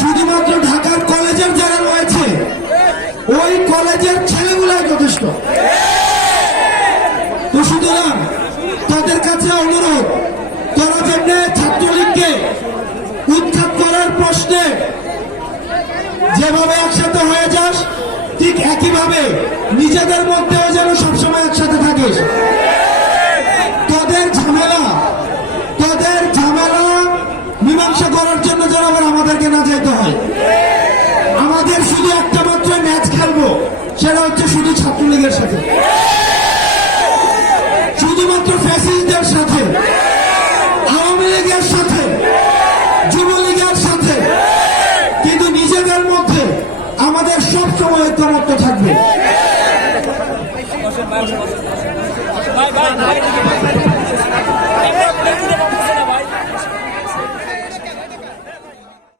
শুধুমাত্র ঢাকার কলেজের যারা রয়েছে, ওই কলেজের ছেলেগুলাই যথেষ্ট। তো সুতরাং তাদের কাছে অনুরোধ, তারা যেমনি ছাত্রলীগকে উৎখাত করার প্রশ্নে যেভাবে একসাথে হয়ে যাস, ঠিক একইভাবে নিজেদের মধ্যেও যেন আবার আমাদেরকে না যেতে হয় আমাদের শুধু একটা মাত্র ম্যাচ খেলব সেটা হচ্ছে শুধু ছাত্রলীগের সাথে শুধুমাত্র ফ্যাসিস্টদের সাথে আওয়ামী লীগের সাথে যুবলীগের সাথে কিন্তু নিজেদের মধ্যে আমাদের সব সময় ঐক্যমত্য থাকবে